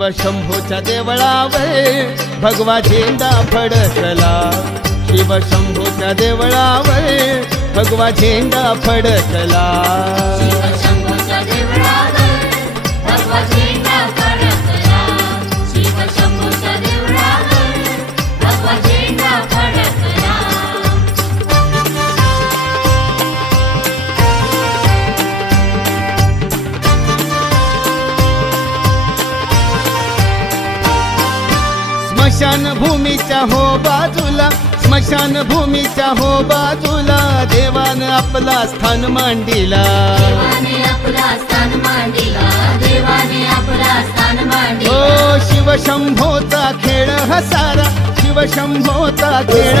शिवशंभोच्या देवळावर भगवा झेंडा फडकला, शिवशंभोच्या देवळावर भगवा झेंडा फडकला. शिवशंभोच्या देवळावर भगवा झेंडा फडकला, शिवशंभोच्या देवळावर भगवा झेंडा फडकला. स्मशानभूमीच्या हो बाजूला, स्मशानभूमीच्या हो बाजूला देवान आपला स्थान मांडिला, देवाने आपला स्थान मांडिला, देवाने आपला स्थान मांडिला. हो शिवशंभोचा खेळ हा सारा, शिवशंभोचा खेळ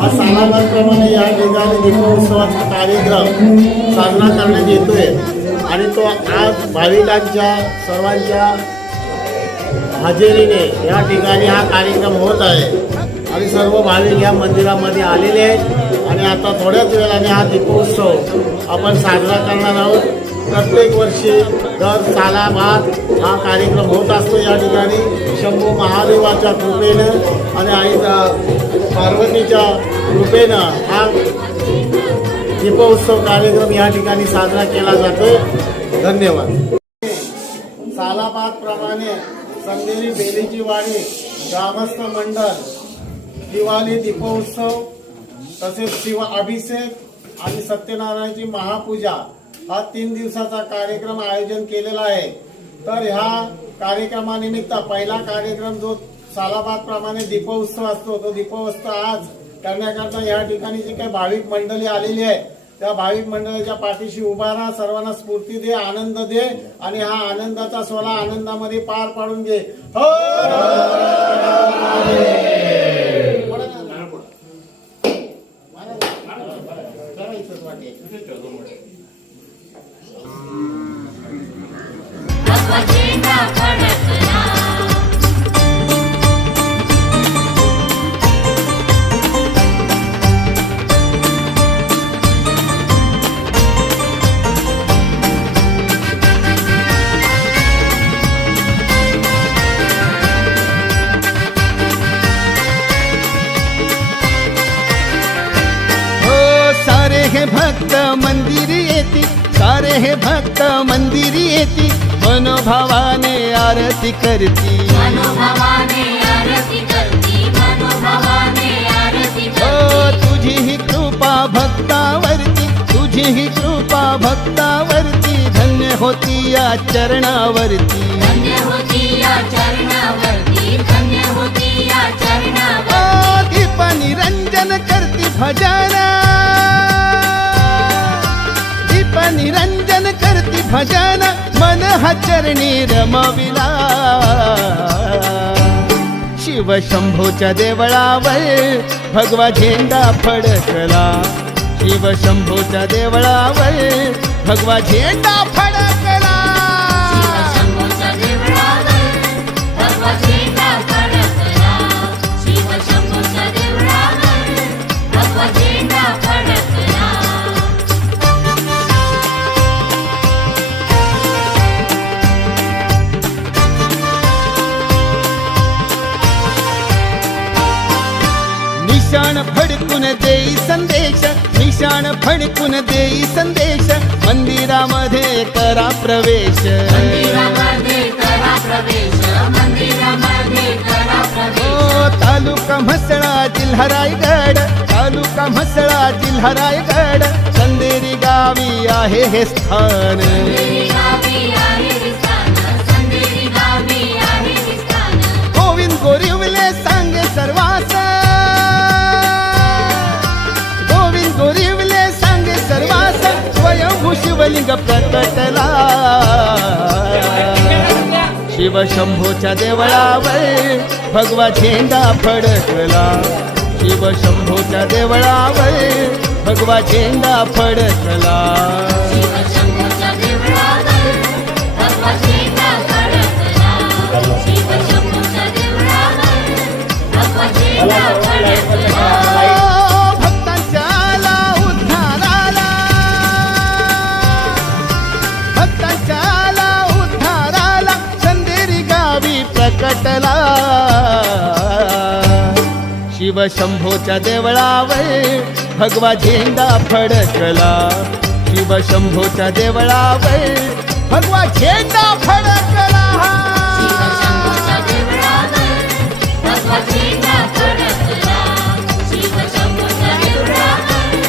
हा सालाबादप्रमाणे या ठिकाणी दीपोत्सवाचा कार्यक्रम साजरा करण्यात येतोय आणि तो आज भाविकांच्या सर्वांच्या हजेरीने या ठिकाणी हा कार्यक्रम होत आहे आणि सर्व भाविक या मंदिरामध्ये आलेले आहेत आणि आता थोड्याच वेळाने हा दीपोत्सव आपण साजरा करणार आहोत. प्रत्येक वर्षी दर सालाबाद हा कार्यक्रम होत असतो या ठिकाणी शंभू महादेवाच्या कृपेनं आणि आई पार्वतीच्या कृपेनं हा दीपोत्सव कार्यक्रम या ठिकाणी साजरा केला जातो. धन्यवाद. सालाबाद प्रमाणे संदेरी बेलीची वाडी ग्रामस्थ मंडळ दिवाळी दीपोत्सव तसेच शिव अभिषेक आणि सत्यनारायणाची महापूजा हा 3 दिवसाचा कार्यक्रम आयोजन केलेला आहे. तर ह्या कार्यक्रमानिमित्त पहिला कार्यक्रम जो सालाबाद प्रमाणे दीपोत्सव असतो तो दीपोत्सव आज करण्याकरता या ठिकाणी जी काही भाविक मंडळी आलेली आहे त्या भाविक मंडळाच्या पाठीशी उभा राहा, सर्वांना स्फूर्ती दे, आनंद दे आणि हा आनंदाचा सोहळा आनंदामध्ये पार पाडून घे. हो भगवा झेंडा फडकला. सारे हे भक्त मंदिरी येती, सारे हे भक्त मंदिरी येती, मनोभावाने आरती करती, मनोभावाने आरती करती, मनोभावाने आरती हो करती. तुझी ही कृपा भक्तावरती, तुझी ही कृपा भक्तावरती, धन्य होती या चरणावरती. धन्य होती या चरणावरती, धन्य होती या चरणावरती. ओ दीप निरंजन करती भजन, दीप निरंजन करती भजन, मन हा चरणी रमविला. शिवशंभोच्या देवळावर भगवा झेंडा फडकला, शिवशंभोच्या देवळावर भगवा झेंडा फडकला. शिवशंभोच्या देवळावर भगवा झेंडा फडकला, शिवशंभोच्या देवळावर भगवा झेंडा फडकला. निशाण फडकून देई संदेश, निशाण फडकून देई संदेश, मंदिरामध्ये करा प्रवेश, मंदिरामध्ये करा प्रवेश, मंदिरामध्ये करा प्रवेश. ओ तालुका म्हसळा जिल्हा रायगड, तालुका म्हसळा जिल्हा रायगड, संदेरी गावी आहे हे स्थान. संदेरी गावी आहे हे स्थान, संदेरी गावी आहे हे स्थान. गोविंद गोरिवले सांगे सर्वास, गोविंद गोरिवले सांगे सर्वास, स्वयंभू शिवलिंग प्रकटला. शिवशंभोच्या देवळावर भगवा झेंडा फडकला, शिवशंभोच्या देवळावर भगवा झेंडा फडकला. शिवशंभोच्या देवळावर भगवा झेंडा फडकला, शिवशंभोच्या देवळावर भगवा झेंडा फडकला. भक्तांच्या आला उद्धाराला, भक्तांच्या फडकला शिव शंभोच्या देवळावर भगवा झेंडा फडकला शिव शंभोच्या देवळावर भगवा झेंडा फडकला शिवशंभूच्या देवळावर भगवा झेंडा फडकला शिवशंभूच्या देवळावर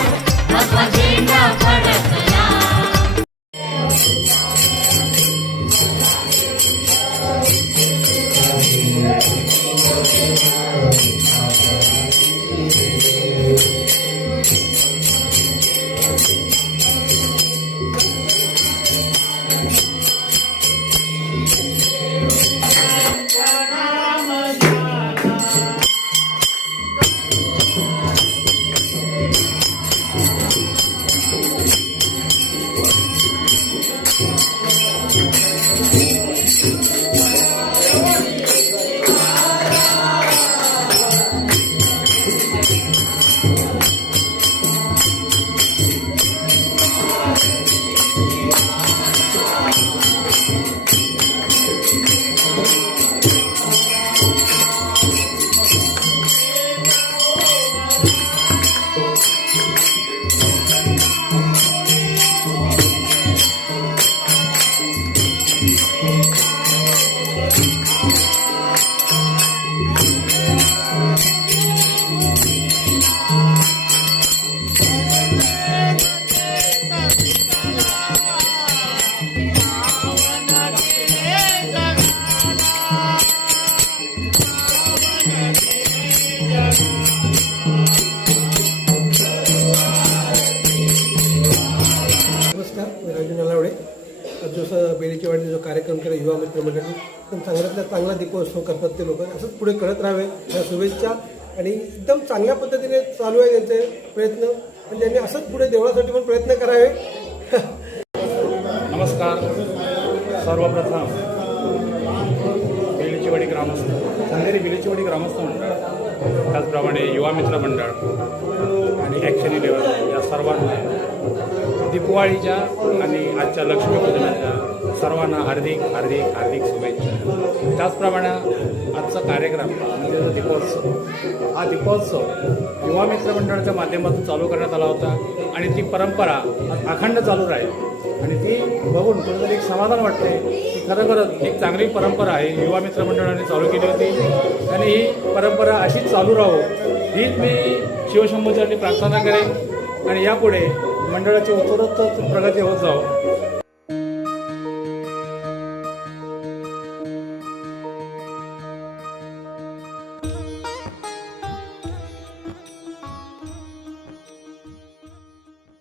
भगवा झेंडा फडकला नमस्कार, मी राजू नलावडे. आज जो बेलीची वाडीचा जो कार्यक्रम केला युवा मित्र मंडळाने एकदम चांगल्यातल्या चांगला दीपोत्सव करतात ते लोक असंच पुढे करत राहावे या शुभेच्छा. आणि एकदम चांगल्या पद्धतीने चालू आहे त्यांचे प्रयत्न आणि त्यांनी असंच पुढे देवळासाठी पण प्रयत्न करावे. नमस्कार. सर्वप्रथम बेलीचीवाडी ग्रामस्थ अंधेरी बेलीचीवाडी ग्रामस्थ मंडळ त्याचप्रमाणे युवा मित्र मंडळ आणि ॲक्शन 11 या सर्वांना दिवाळीच्या आणि आजच्या लक्ष्मीपूजनाच्या सर्वांना हार्दिक हार्दिक हार्दिक शुभेच्छा. त्याचप्रमाणे आजचा कार्यक्रम म्हणजे जो दीपोत्सव हा दीपोत्सव युवा मित्र मंडळाच्या माध्यमातून चालू करण्यात आला होता आणि ती परंपरा अखंड चालू राहील आणि ती बघून कुठेतरी एक समाधान वाटते की खरोखरच एक चांगली परंपरा आहे युवा मित्र मंडळाने चालू केली होती आणि ही परंपरा अशीच चालू राहो हीच मी शिवशंभूसाठी प्रार्थना करेन आणि यापुढे मंडळाची उत्तरोत्तर प्रगती होत जावं